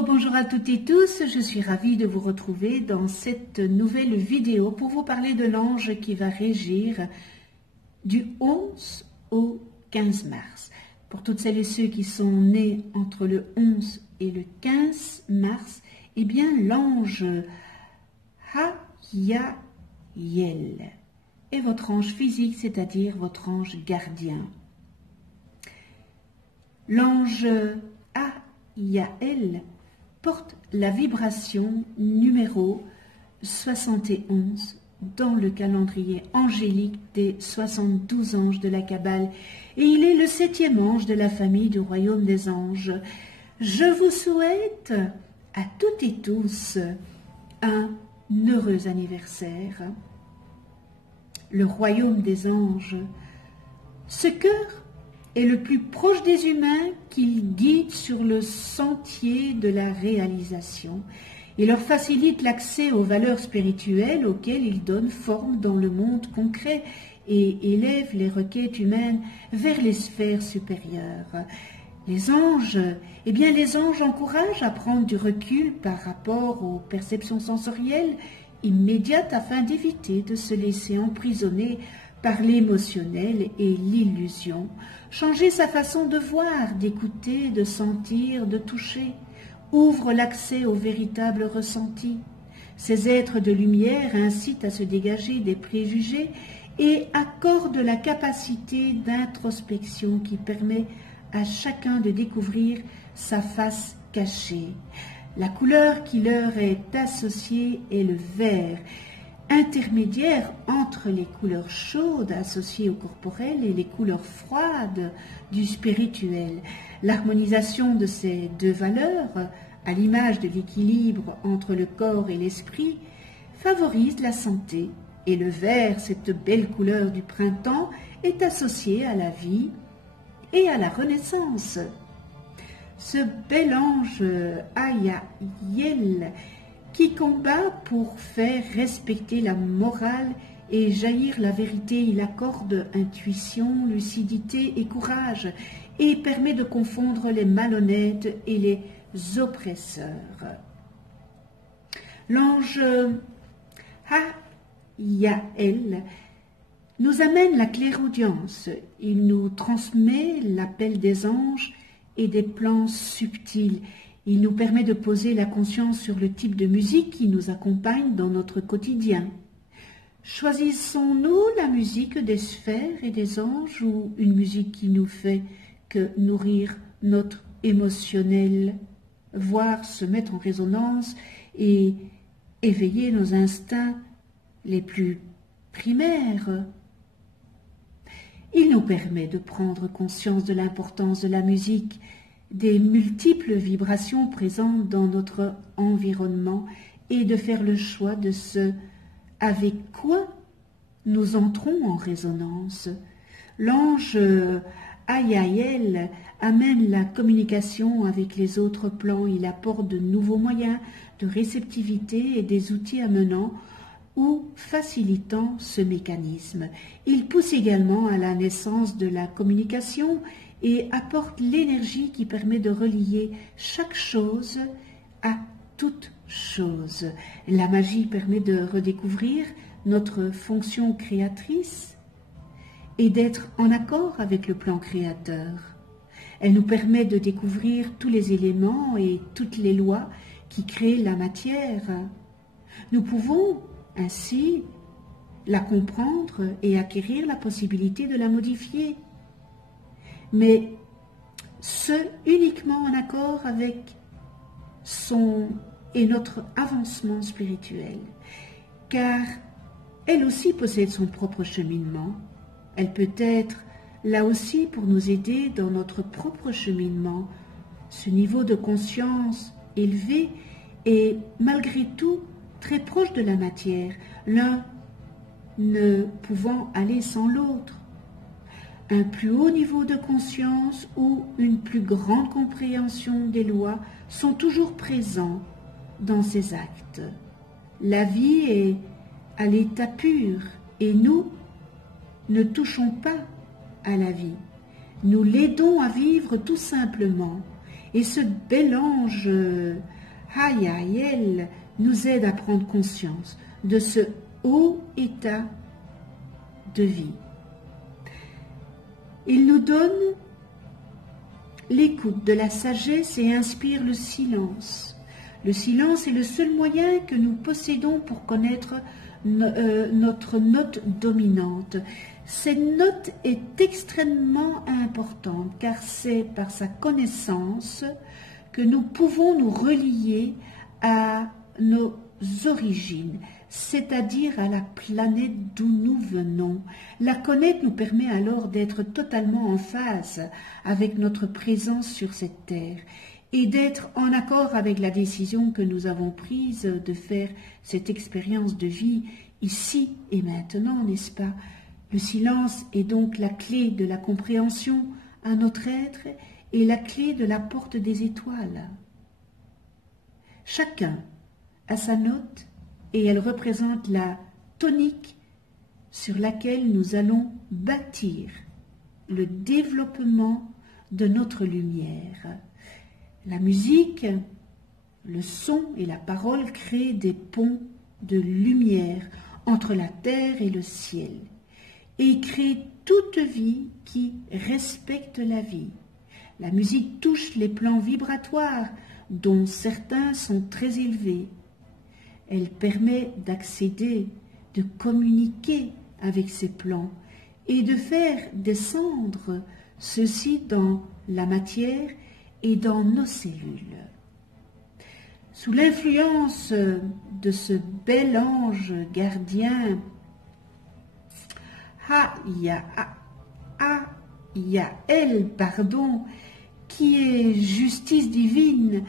Bonjour à toutes et tous, je suis ravie de vous retrouver dans cette nouvelle vidéo pour vous parler de l'ange qui va régir du 11 au 15 mars. Pour toutes celles et ceux qui sont nés entre le 11 et le 15 mars, eh bien l'ange Hayael est votre ange physique, c'est-à-dire votre ange gardien. L'ange Hayael porte la vibration numéro 71 dans le calendrier angélique des 72 anges de la Kabbale et il est le 7e ange de la famille du royaume des anges. Je vous souhaite à toutes et tous un heureux anniversaire. Le royaume des anges, ce cœur est le plus proche des humains qu'il guide sur le sentier de la réalisation. Il leur facilite l'accès aux valeurs spirituelles auxquelles il donne forme dans le monde concret et élève les requêtes humaines vers les sphères supérieures. Les anges, les anges encouragent à prendre du recul par rapport aux perceptions sensorielles immédiates afin d'éviter de se laisser emprisonner par l'émotionnel et l'illusion, changer sa façon de voir, d'écouter, de sentir, de toucher, ouvre l'accès au véritable ressenti. Ces êtres de lumière incitent à se dégager des préjugés et accordent la capacité d'introspection qui permet à chacun de découvrir sa face cachée. La couleur qui leur est associée est le vert, intermédiaire entre les couleurs chaudes associées au corporel et les couleurs froides du spirituel. L'harmonisation de ces deux valeurs, à l'image de l'équilibre entre le corps et l'esprit, favorise la santé et le vert, cette belle couleur du printemps, est associé à la vie et à la renaissance. Ce bel ange Hayael qui combat pour faire respecter la morale et jaillir la vérité, il accorde intuition, lucidité et courage et permet de confondre les malhonnêtes et les oppresseurs. L'ange Hayael nous amène la clairaudience, il nous transmet l'appel des anges et des plans subtils. Il nous permet de poser la conscience sur le type de musique qui nous accompagne dans notre quotidien. Choisissons-nous la musique des sphères et des anges ou une musique qui nous fait que nourrir notre émotionnel, voire se mettre en résonance et éveiller nos instincts les plus primaires? Il nous permet de prendre conscience de l'importance de la musique, des multiples vibrations présentes dans notre environnement et de faire le choix de ce avec quoi nous entrons en résonance. L'ange Hayael amène la communication avec les autres plans, il apporte de nouveaux moyens de réceptivité et des outils amenant ou facilitant ce mécanisme. Il pousse également à la naissance de la communication et apporte l'énergie qui permet de relier chaque chose à toute chose. La magie permet de redécouvrir notre fonction créatrice et d'être en accord avec le plan créateur. Elle nous permet de découvrir tous les éléments et toutes les lois qui créent la matière. Nous pouvons ainsi la comprendre et acquérir la possibilité de la modifier, mais ce uniquement en accord avec son et notre avancement spirituel, car elle aussi possède son propre cheminement. Elle peut être là aussi pour nous aider dans notre propre cheminement. Ce niveau de conscience élevé est malgré tout très proche de la matière, l'un ne pouvant aller sans l'autre. Un plus haut niveau de conscience ou une plus grande compréhension des lois sont toujours présents dans ces actes. La vie est à l'état pur et nous ne touchons pas à la vie. Nous l'aidons à vivre tout simplement Et ce bel ange Hayael nous aide à prendre conscience de ce haut état de vie. Il nous donne l'écoute de la sagesse et inspire le silence. Le silence est le seul moyen que nous possédons pour connaître notre note dominante. Cette note est extrêmement importante car c'est par sa connaissance que nous pouvons nous relier à nos origines, c'est-à-dire à la planète d'où nous venons. La connaître nous permet alors d'être totalement en phase avec notre présence sur cette terre et d'être en accord avec la décision que nous avons prise de faire cette expérience de vie ici et maintenant, n'est-ce pas? Le silence est donc la clé de la compréhension à notre être et la clé de la porte des étoiles. Chacun a sa note et elle représente la tonique sur laquelle nous allons bâtir le développement de notre lumière. La musique, le son et la parole créent des ponts de lumière entre la terre et le ciel et créent toute vie qui respecte la vie. La musique touche les plans vibratoires dont certains sont très élevés. Elle permet d'accéder, de communiquer avec ces plans et de faire descendre ceux-ci dans la matière et dans nos cellules. Sous l'influence de ce bel ange gardien, Hayael, qui est justice divine,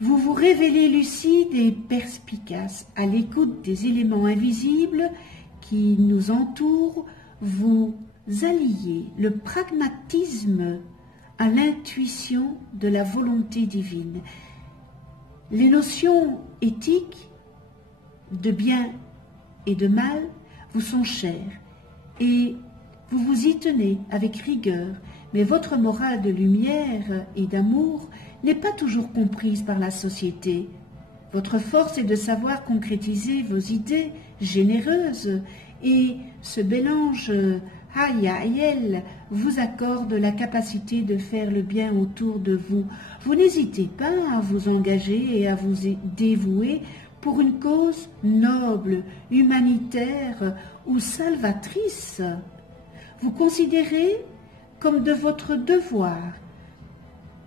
vous vous révélez lucide et perspicace à l'écoute des éléments invisibles qui nous entourent, vous alliez le pragmatisme à l'intuition de la volonté divine. Les notions éthiques de bien et de mal vous sont chères et vous vous y tenez avec rigueur, mais votre morale de lumière et d'amour n'est pas toujours comprise par la société. Votre force est de savoir concrétiser vos idées généreuses et ce bel ange Hayael vous accorde la capacité de faire le bien autour de vous. Vous n'hésitez pas à vous engager et à vous dévouer pour une cause noble, humanitaire ou salvatrice. Vous considérez comme de votre devoir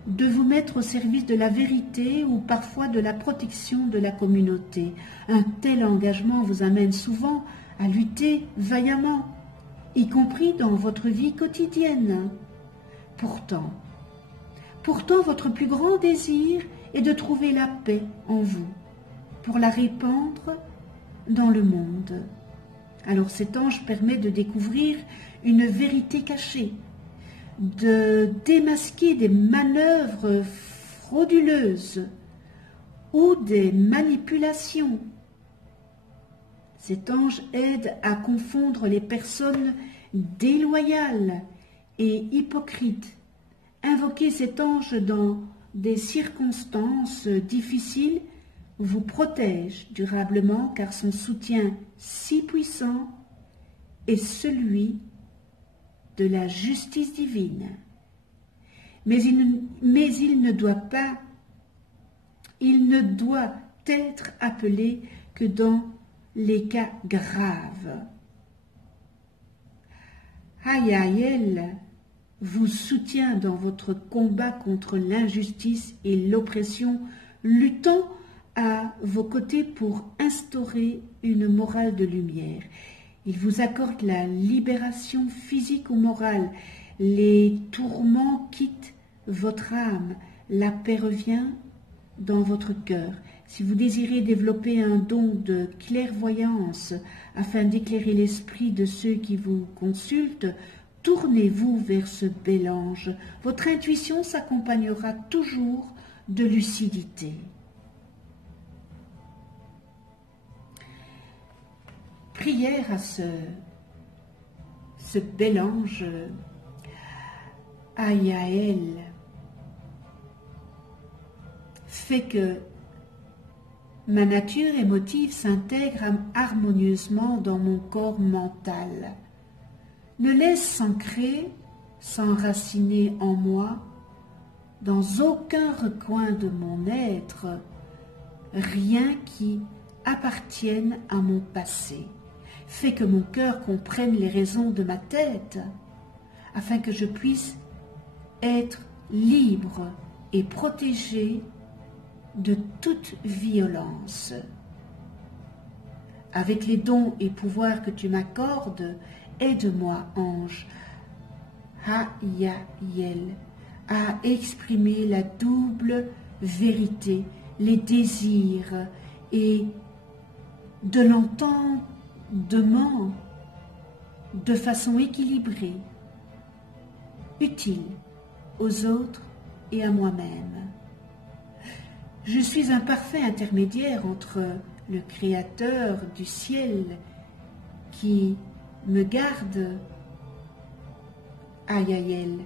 de vous mettre au service de la vérité ou parfois de la protection de la communauté. Un tel engagement vous amène souvent à lutter vaillamment, y compris dans votre vie quotidienne. Pourtant, votre plus grand désir est de trouver la paix en vous, pour la répandre dans le monde. Alors cet ange permet de découvrir une vérité cachée, de démasquer des manœuvres frauduleuses ou des manipulations. Cet ange aide à confondre les personnes déloyales et hypocrites. Invoquer cet ange dans des circonstances difficiles vous protège durablement car son soutien si puissant est celui de la justice divine. Mais il ne doit être appelé que dans les cas graves. Hayael vous soutient dans votre combat contre l'injustice et l'oppression, luttant à vos côtés pour instaurer une morale de lumière. Il vous accorde la libération physique ou morale. Les tourments quittent votre âme. La paix revient dans votre cœur. Si vous désirez développer un don de clairvoyance afin d'éclairer l'esprit de ceux qui vous consultent, tournez-vous vers ce bel ange. Votre intuition s'accompagnera toujours de lucidité. Prière à ce bel ange Hayael. fait que ma nature émotive s'intègre harmonieusement dans mon corps mental, me laisse s'ancrer, s'enraciner en moi, dans aucun recoin de mon être, rien qui appartienne à mon passé, fait que mon cœur comprenne les raisons de ma tête, afin que je puisse être libre et protégé de toute violence. Avec les dons et pouvoirs que tu m'accordes, aide-moi, ange, Hayayel, à exprimer la double vérité, les désirs et de l'entendement de façon équilibrée, utile aux autres et à moi-même. Je suis un parfait intermédiaire entre le Créateur du ciel qui me garde, Hayayel,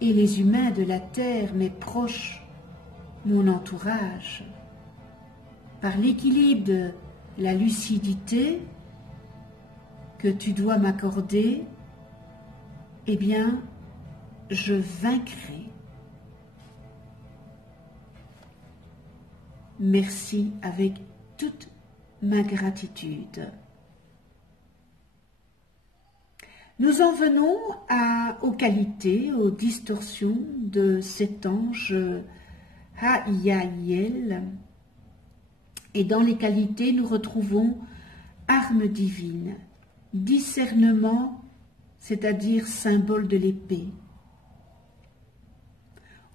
et les humains de la terre, mes proches, mon entourage. Par l'équilibre de la lucidité que tu dois m'accorder, eh bien, je vaincrai. Merci avec toute ma gratitude. Nous en venons aux qualités, aux distorsions de cet ange Hayayel. Et dans les qualités, nous retrouvons arme divine, discernement, c'est-à-dire symbole de l'épée,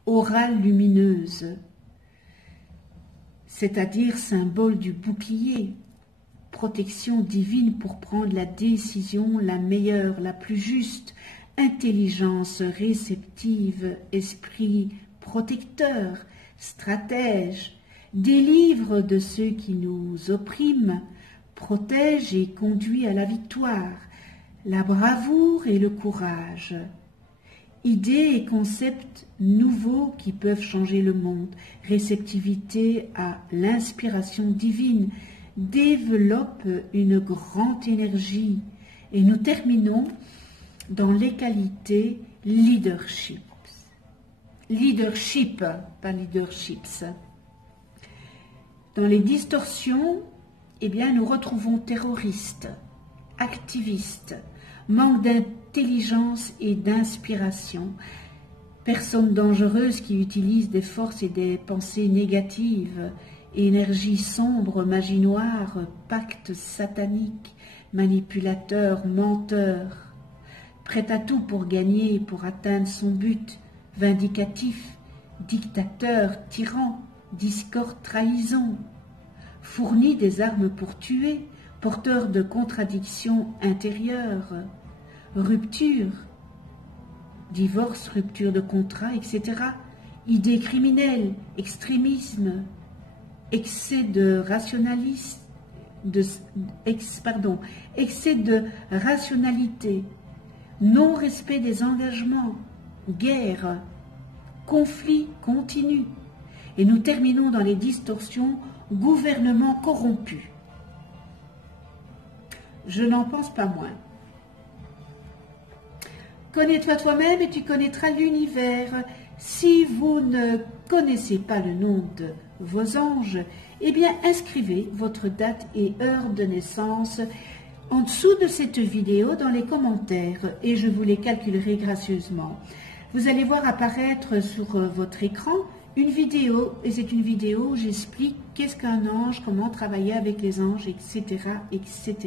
orale lumineuse, c'est-à-dire symbole du bouclier, protection divine pour prendre la décision la meilleure, la plus juste, intelligence réceptive, esprit protecteur, stratège, délivre de ceux qui nous oppriment, protège et conduit à la victoire, la bravoure et le courage. Idées et concepts nouveaux qui peuvent changer le monde, réceptivité à l'inspiration divine, développe une grande énergie. Et nous terminons dans les qualités leadership. Leadership, pas leaderships. Dans les distorsions, eh bien, nous retrouvons terroristes, activistes, manque d'intelligence et d'inspiration, personnes dangereuses qui utilisent des forces et des pensées négatives, énergie sombre, magie noire, pacte satanique, manipulateur, menteur, prêt à tout pour gagner, pour atteindre son but, vindicatif, dictateur, tyran, discorde, trahison, fournit des armes pour tuer, porteur de contradictions intérieures, rupture, divorce, rupture de contrat, etc., idées criminelles, extrémisme, excès de excès de rationalité, non-respect des engagements, guerre, conflit continu. Et nous terminons dans les distorsions, gouvernement corrompu. Je n'en pense pas moins. Connais-toi toi-même et tu connaîtras l'univers. Si vous ne connaissez pas le nom de vos anges, eh bien inscrivez votre date et heure de naissance en dessous de cette vidéo dans les commentaires et je vous les calculerai gracieusement. Vous allez voir apparaître sur votre écran une vidéo, et c'est une vidéo où j'explique qu'est-ce qu'un ange, comment travailler avec les anges, etc., etc.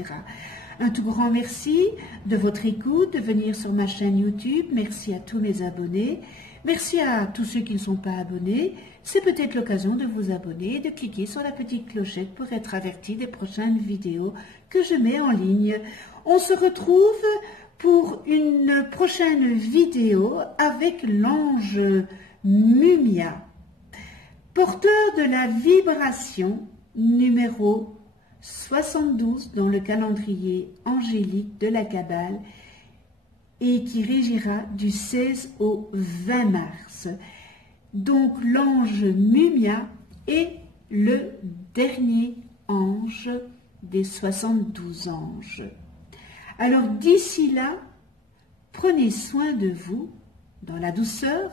Un tout grand merci de votre écoute, de venir sur ma chaîne YouTube. Merci à tous mes abonnés. Merci à tous ceux qui ne sont pas abonnés. C'est peut-être l'occasion de vous abonner et de cliquer sur la petite clochette pour être averti des prochaines vidéos que je mets en ligne. On se retrouve pour une prochaine vidéo avec l'ange Mumia, porteur de la vibration numéro 72 dans le calendrier angélique de la Kabbale et qui régira du 16 au 20 mars. Donc l'ange Mumia est le dernier ange des 72 anges. Alors d'ici là, prenez soin de vous dans la douceur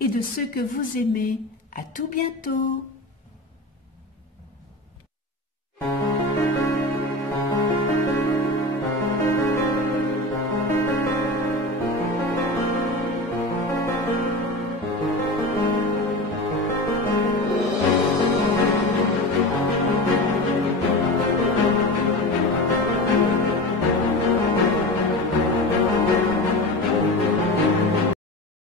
et de ceux que vous aimez. À tout bientôt.